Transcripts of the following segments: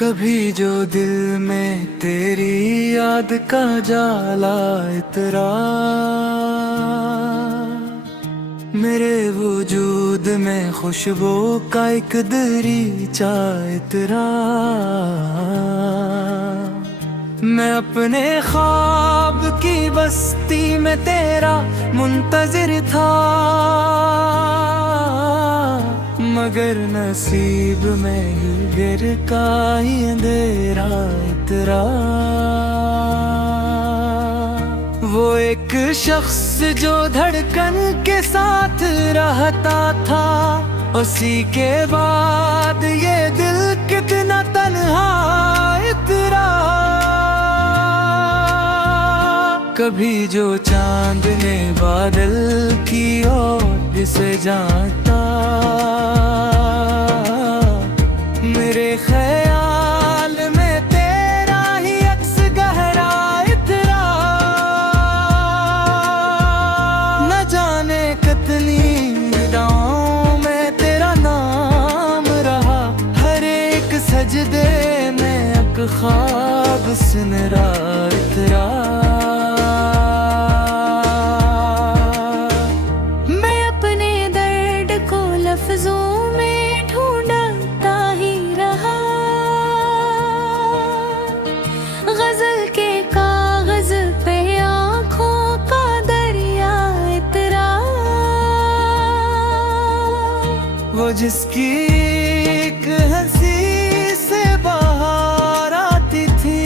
कभी जो दिल में तेरी याद का जाला इतरा, मेरे वजूद में खुशबू का एक दरीचा इतरा। मैं अपने ख्वाब की बस्ती में तेरा मुंतजिर था, मगर नसीब में गिर का ही अंधेरा इतरा। वो एक शख्स जो धड़कन के साथ रहता था, उसी के बाद ये दिल कितना तन्हा इतरा। कभी जो चांद ने बादल की ओर से जाता, मेरे ख्याल में तेरा ही अक्स गहरा इतरा। न जाने कितनी विदाओं में तेरा नाम रहा, हर एक सजदे में एक ख्वाब सुनहरा इतरा। वो जिसकी एक हंसी से बाहर आती थी,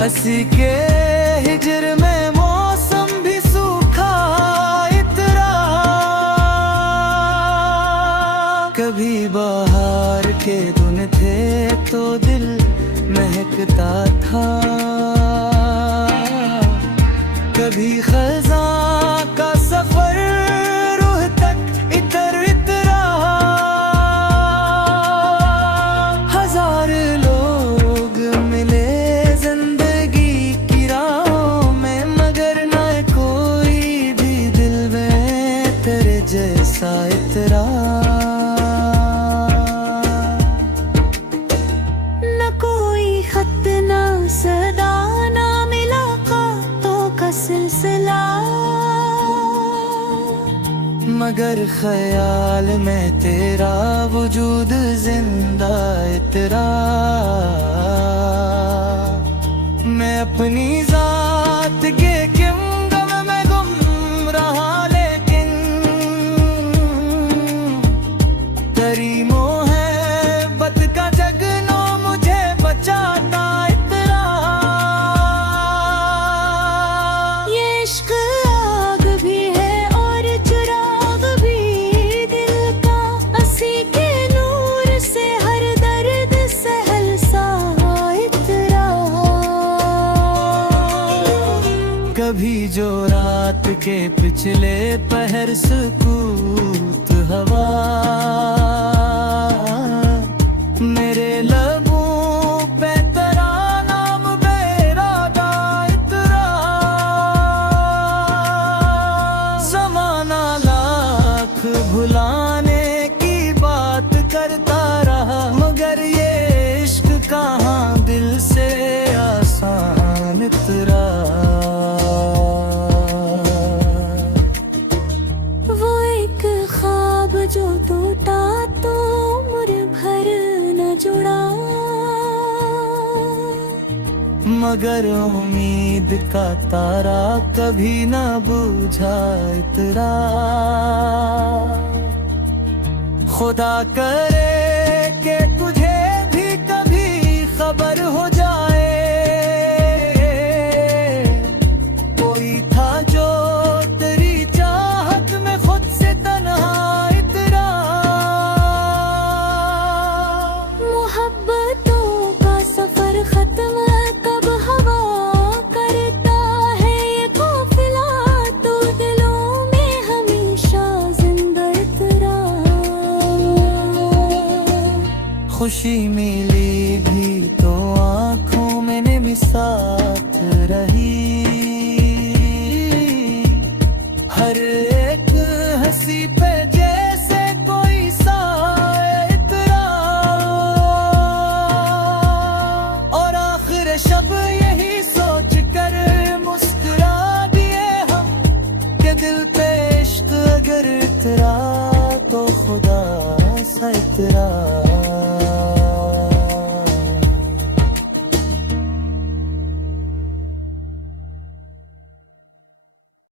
हंसी के हिजर में मौसम भी सूखा इतरा। कभी बाहर के धुन थे तो दिल महकता था, कभी खज़ां का सफर जैसा इतरा। न कोई खत न सदा न मुलाकातों का सिलसिला, मगर ख्याल में तेरा वजूद जिंदा इतरा। मैं अपनी जात के क्यों गम में गुम रहा, करीमो है बत का जगनो मुझे बचाता इतरा। ये इश्क आग भी है और चिराग भी दिल का, असी के नूर से हर दर्द सहल सा इतरा। कभी जो रात के पिछले पहर सकूत हवा, मेरे लबों पे तेरा नाम बेरादा इतरा। ज़माना लाख भुलाने की बात करता रहा, मगर ये इश्क कहाँ दिल से आसान इतरा। वो एक ख्वाब जो टूटा तो उम्र भर न जुड़ा, मगर उम्मीद का तारा कभी न बुझा इतरा। खुदा करे कि तुझे भी कभी खबर हो जाए, कोई था जो तेरी चाहत में खुद से तन्हा इतरा। मोहब्बतों का सफर खत्म कब हवा करता है, ये काफिला तो दिलों में हमेशा जिंदा इतरा। खुशी मिली भी तो आँखों में भी साथ रही, हर एक हंसी पे जैसे कोई साए इतरा। दिल पे